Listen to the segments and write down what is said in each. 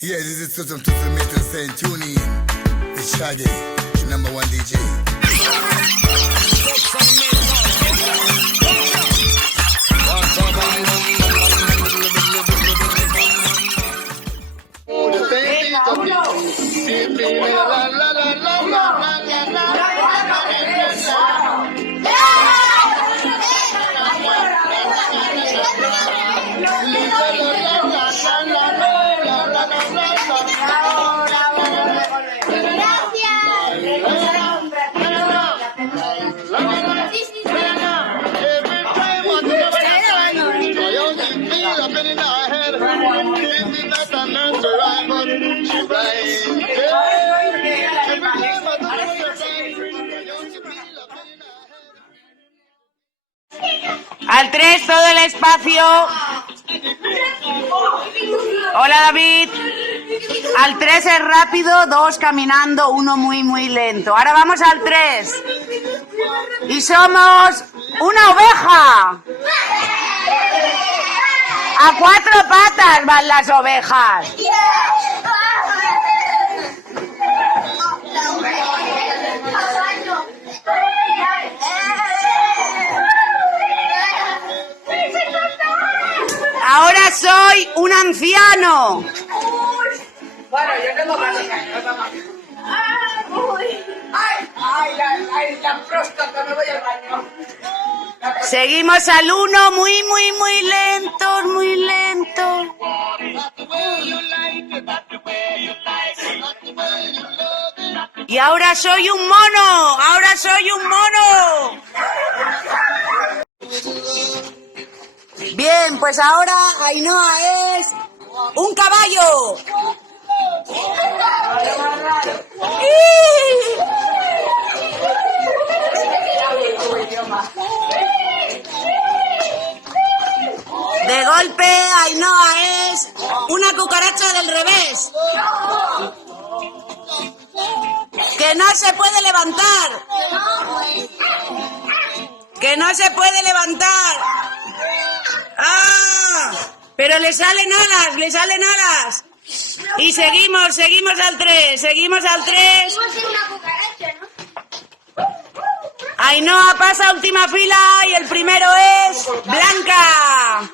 Yeah, this is Tusum Tusum Metal saying tune in. It's Shaggy, the number one DJ. Al 3, todo el espacio. Hola, David. Al 3 es rápido, 2 caminando, 1 muy, muy lento. Ahora vamos al 3. Y somos una oveja. A 4 patas van las ovejas. Ahora soy un anciano. Bueno, yo tengo más. Ay, la próstata, me voy al baño. Seguimos al 1, muy, muy, muy lentos, muy lentos. Y ahora soy un mono, ahora soy un mono. Bien, pues ahora Ainhoa es un caballo. De golpe Ainhoa es una cucaracha del revés. Que no se puede levantar. Que no se puede levantar. ¡Ah! Pero le salen alas, le salen alas. Y seguimos al 3, seguimos al 3. Ainhoa pasa a última fila y el primero es Blanca.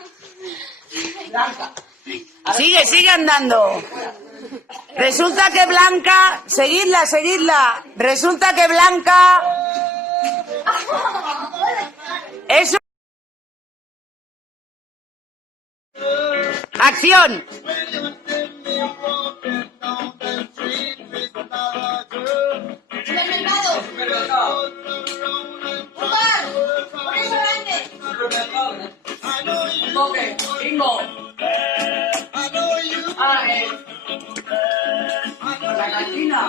Sigue andando. Resulta que Blanca, seguidla. Resulta que Blanca es ¡acción! Supermercado. Un bar. Un restaurante. Ok, bingo. La cantina.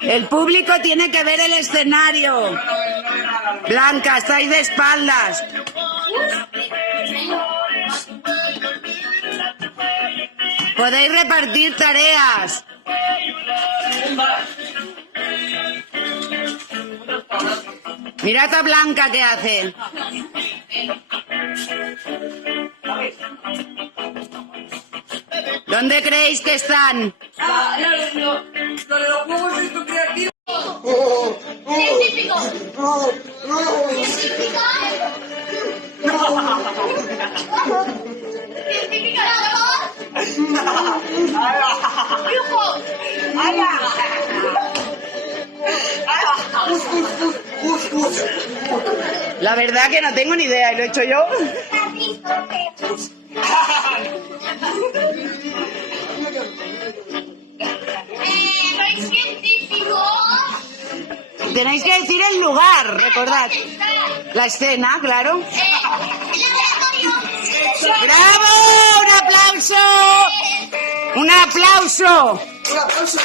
El público tiene que ver el escenario. Blanca, estáis de espaldas. Podéis repartir tareas. Mirad a Blanca qué hace. ¿Dónde creéis que están? Lo de los juegos es creativo. Científico. Científica. Brujo. La verdad que no tengo ni idea, ¿y lo he hecho yo? Soy científico. Tenéis que decir el lugar, recordad. La escena, claro. ¡Bravo! ¡Un aplauso! ¡Un aplauso! Un aplauso.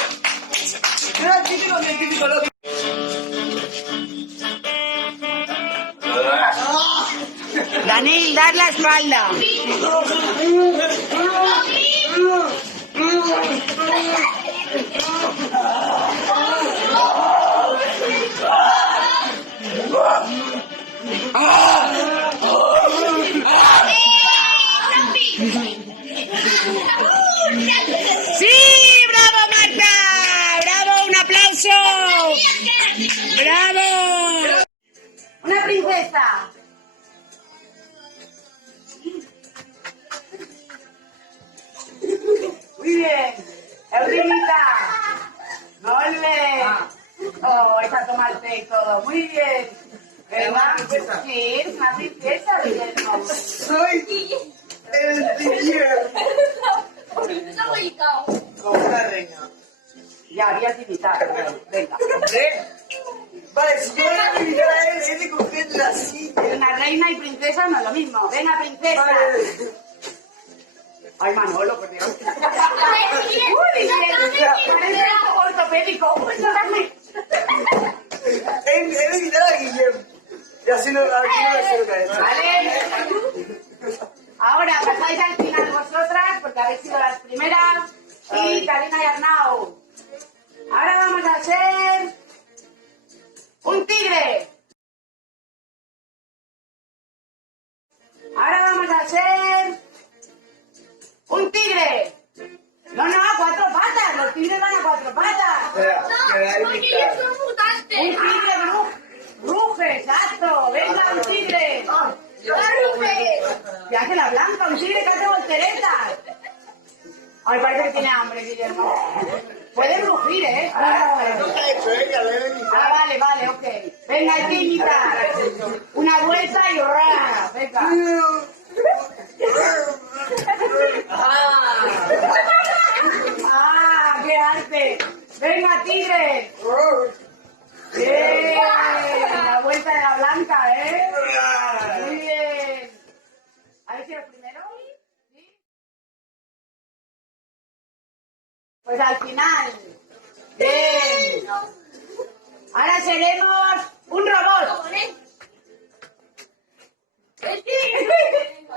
Era científico. Daniel, dar la espalda. ¡Eso! ¡Bravo! Una princesa. Muy bien. Eugenita. Muy bien. Oh, esa toma el té y todo. Muy bien. ¿Verdad? Sí, es una princesa, Guillermo. Soy el Didier. Está ubicado. Como una reina. Ya habías invitado. Venga. Vale, si yo voy a invitar a él, he de coger la silla. Una reina y princesa no es lo mismo. Venga, princesa. Vale. Ay, Manolo, por Dios. Uy, Guillermo, parece algo ortopédico. Uy, no dame. He de invitar a Guillermo. Y así no me hace lo que ha hecho. Vale. Ahora pasáis al final vosotras, porque habéis sido las primeras. Y Karina y Arnau. Ahora vamos a hacer un tigre. Ahora vamos a hacer un tigre. No, no, a 4 patas. Los tigres van a 4 patas. Espera, que la he Porque yo invitado. soy un Un mutante. tigre ruge, exacto. Venga, un tigre. ¡Ruge! ¿Qué hace la blanca? Un tigre que hace volteretas. Ay, parece que tiene hambre, Guillermo. Puede rugir, ¿eh? No se ha hecho, que le he invitado. Vale, vale, ok. Venga, hay que imitar. Una vuelta y ¡ra! Venga. ¡Ah, qué arte! Venga, tigre. ¡Bien! La vuelta de la blanca, ¿eh? Muy bien. ¿Habéis sido primero? ¿Sí? Pues al final. Bien. Ahora seremos un robot.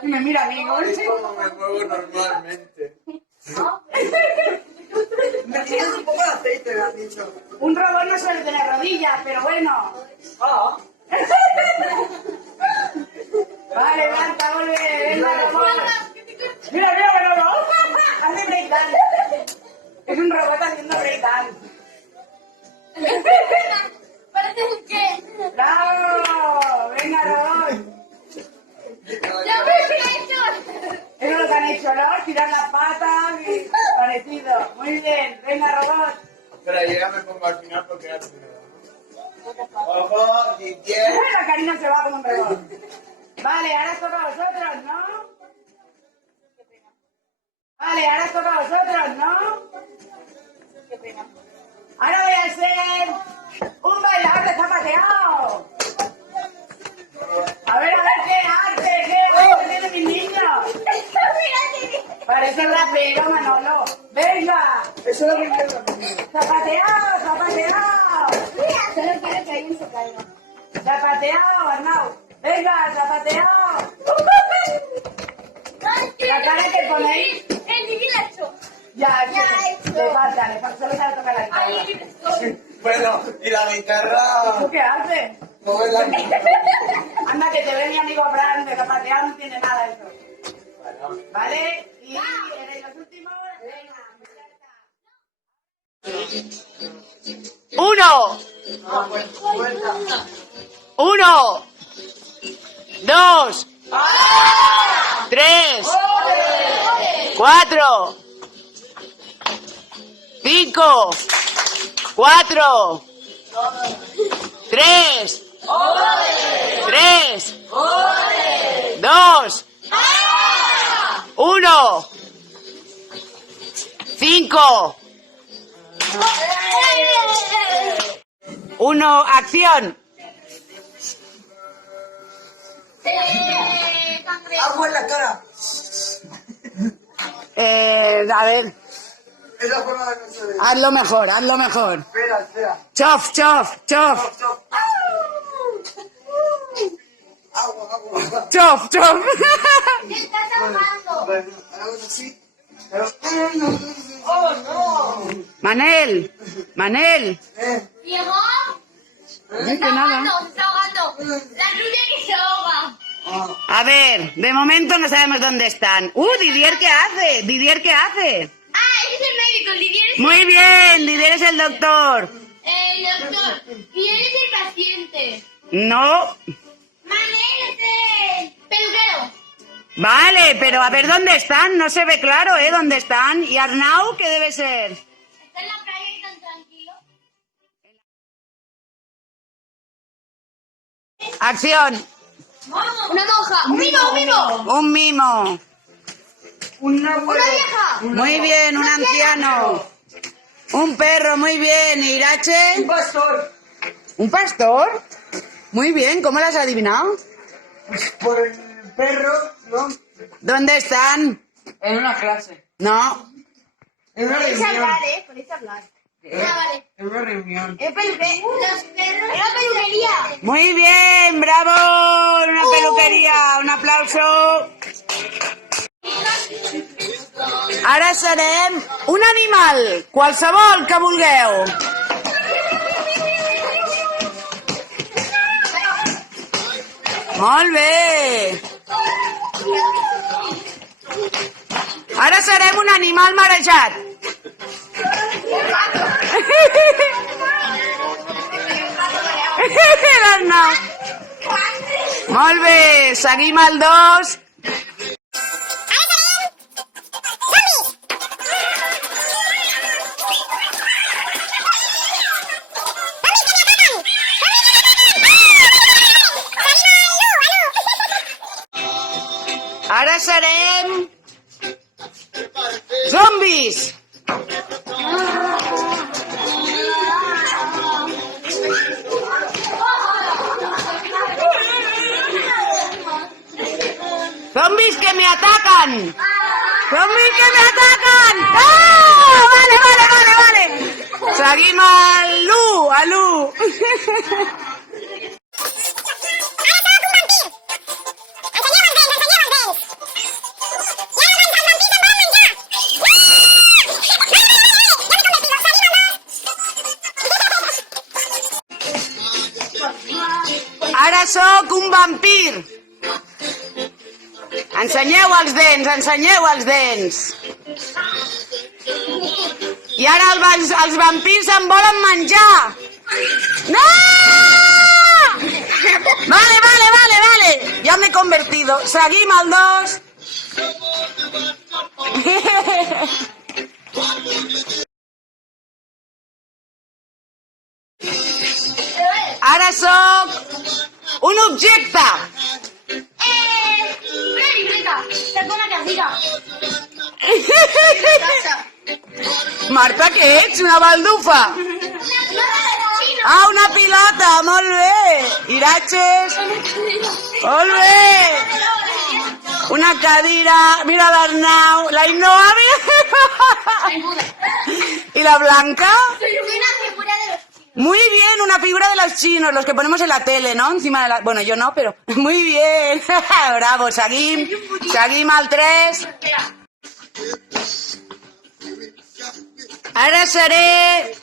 Y me mira a mí, ¿no? Es como me muevo normalmente. Me tienes un poco de aceite, me han dicho. Un robot no suele tener rodillas, pero bueno. Ah. Vale, Blanca, vuelve. Venga, robot. Mira, mira, pero no. Hace breakdance. Es un robot haciendo breakdance. Parece que... ¡Bravo! Venga, robot. ¡Ya me he hecho! Eso es lo que han hecho, ¿no? Tirar las patas y parecido. Muy bien. Venga, robot. Pero yo ya me pongo al final porque ya primero. Ojo, Didier. La Karina se va como un robot. Vale, ahora toca a vosotros, ¿no? Vale, ahora toca a vosotros, ¿no? Ahora voy a ser un bailador de zapateado. A ver qué arte tiene mi niño. Parece rapero, Manolo. Venga, Eso es lo que quiero. zapateado, zapateado. Solo quiero que alguien se caiga. Zapateado, Arnau. Venga, zapateado. La cara que ponéis. El Vivi la ha hecho. Ya, Ya he hecho. le falta, solo sabe tocar la guitarra. Ay, Bueno, y la guitarra. ¿Tú qué haces? Moverla. Anda, que te ve mi amigo Fran, de zapateado no tiene nada eso. ¿Vale? Y eres los últimos. Venga, ¡Uno! ¡Uno! ¡Dos! ¡Tres! ¡Cuatro! ¡Cinco! ¡Cuatro! ¡Tres! ¡Tres! ¡Dos! ¡Uno! ¡Cinco! ¡Uno! ¡Acción! Agua en la cara. A ver, Es la forma de no se ve. hazlo mejor, hazlo mejor. Espera, espera. ¡Chof, chof, chof! Stop, stop. Agua, agua. ¡Chof, chof! ¿Qué estás ahogando? Bueno, hagamos así. Pero... ¡Oh, no! Manel, Manel. Diego, Ay, que nada. se está ahogando. La rubia que se ahoga. A ver, de momento no sabemos dónde están. Didier, ¿qué hace? Didier, ¿qué hace? Ah, ese es el médico, el Didier es Muy bien, Didier es el doctor. Doctor, y eres el paciente. No. Manel es el peluquero. Vale, pero a ver dónde están. No se ve claro, ¿eh? ¿Dónde están? ¿Y Arnau qué debe ser? Está en la playa y tan tranquilo. Acción. Una monja. Un mimo, un mimo. Un mimo. Una Una vieja. Muy bien, un anciano. Un perro, muy bien. ¿Y Irache? Un pastor. ¿Un pastor? Muy bien, ¿cómo lo has adivinado? Por el perro, ¿no? ¿Dónde están? En una clase. No. En una Podéis reunión. hablar, podéis hablar. Vale. En una reunión. Los perros. Era peluquería. Muy bien, bravo. Una peluquería, un aplauso. Ara serem un animal, qualsevol que vulgueu. Molt bé. Ara serem un animal marejat. L'Arnau. Molt bé, seguim el 2. Ara serem zombis. Zombis que me atacan. Zombis que me atacan. ¡Ah! Vale, vale, vale, vale. Seguim a l'u, a l'u. Ara sóc un vampir. Ensenyeu els dents, ensenyeu els dents. I ara els vampirs em volen menjar. ¡No! Vale, vale, vale, vale. Ya me he convertido. Seguim al 2. Ara sóc un objecte. Una libreta. Tengo una casita. Marta, què ets? Una baldufa? Ah, una pilota, molt bé. Iratges, molt bé. Una cadira, mira l'Arnau, la Ainhoa, mira. ¿Y la Blanca? Una figura de los Muy bien, una figura de los chinos, los que ponemos en la tele, ¿no? Encima de la... Bueno, yo no, pero... Muy bien. Bravo, seguim. Seguim al 3. Ara seré...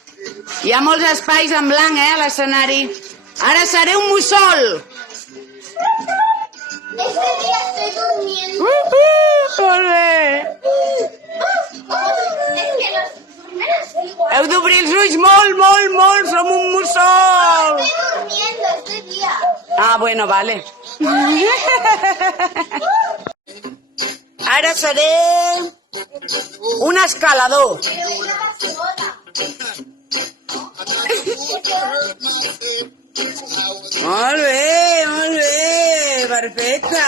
Hi ha molts espais en blanc, a l'escenari. Ara seré un mussol. Este día estoy durmiendo. Molt bé. Es que los primeros igual. Heu d'obrir els ulls molt, molt, molt. Som un mussol. Estoy durmiendo este día. Ah, bueno, vale. Ara seré un escalador. Pero una basura. Molt bé, perfecte.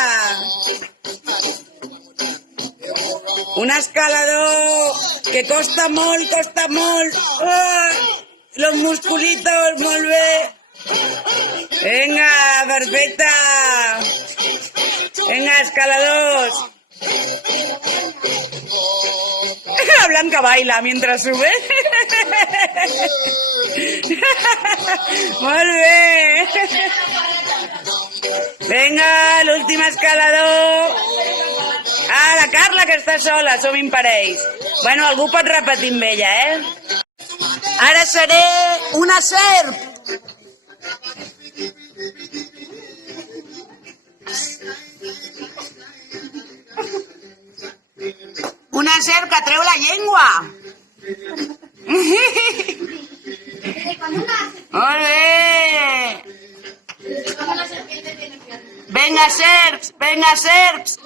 Un escalador que costa molt, costa molt. Oh, los musculitos, molt bé. Venga, perfecte. Venga, escaladors. La Blanca baila mientras sube. Molt bé. Vinga, l'últim escalador. Ah, la Carla, que està sola, som imparells. Bueno, algú pot repetir amb ella, Ara seré una serp. Una serp que treu la llengua. Molt bé! Cuando la serpiente tiene piernas. Vinga, serps! Vinga, serps!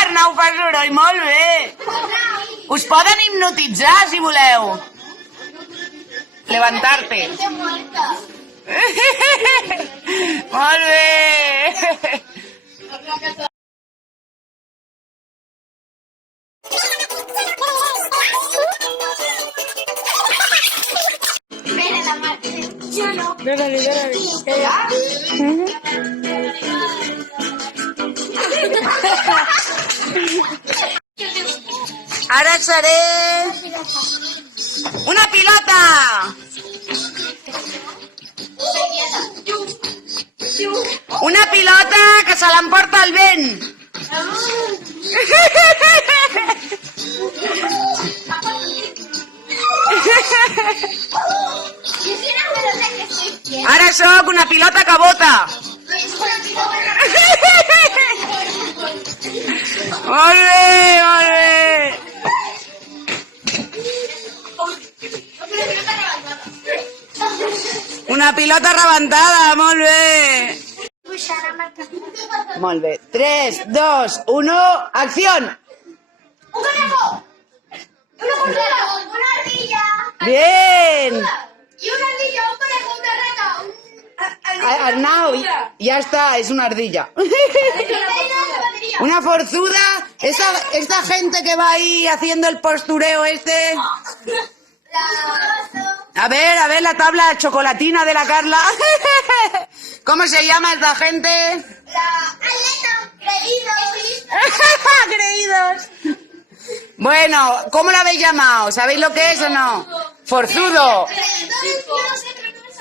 Arnau fa soroll, molt bé! Us poden hipnotitzar, si voleu. Levantarte. Gente muerta. Molt bé! Ven la Marte. Yo no. Ara seré una pilota! Una pilota que se l'emporta el vent. Ara sóc una pilota que bota. Molt bé, molt bé. Una pilota rebentada, molt bé. Molt bé. 3, 2, 1, acción. ¡Un conejo! ¡Una pulsera! ¡Una ardilla! Bien. Y una ardilla, un conejo, una rata, Arnau, ya está, es una ardilla. Una forzuda. Esta gente que va ahí haciendo el postureo este. A ver, la tabla chocolatina de la Carla. ¿Cómo se llama esta gente? La aleta, creídos. Creídos. Bueno, ¿cómo la habéis llamado? ¿Sabéis lo que es o no? Forzudo.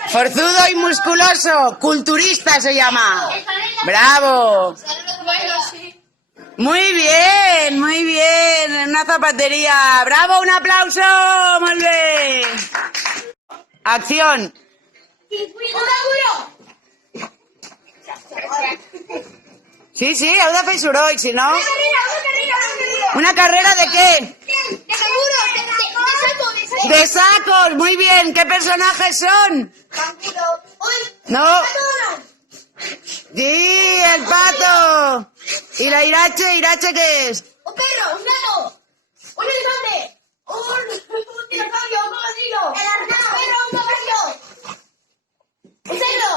Forzudo y musculoso. Culturista se llama. ¡Bravo! Muy bien, muy bien. En una zapatería. ¡Bravo! ¡Un aplauso! ¡Muy bien! Acción. Sí, sí, heu de fer soroll, si no... ¿Una carrera de qué? De sacos, muy bien. ¿Qué personajes son? No. Sí, el pato. ¿Y la Irache? ¿Irache qué es? Un perro, un gato, un elefante, un dinosaurio, un cocodrilo, el arnau, un caballo, un cerdo.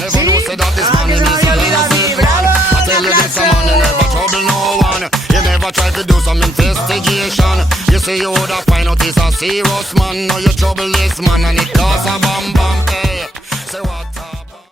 Never know say that this man que in se me his había olvidado a mí. ¡Bravo! I tell you this, a man you never trouble no one. You never try to do some investigation. You say you woulda find out he's a serious man. Now you trouble this man and it cause a bam bam. Hey, say what?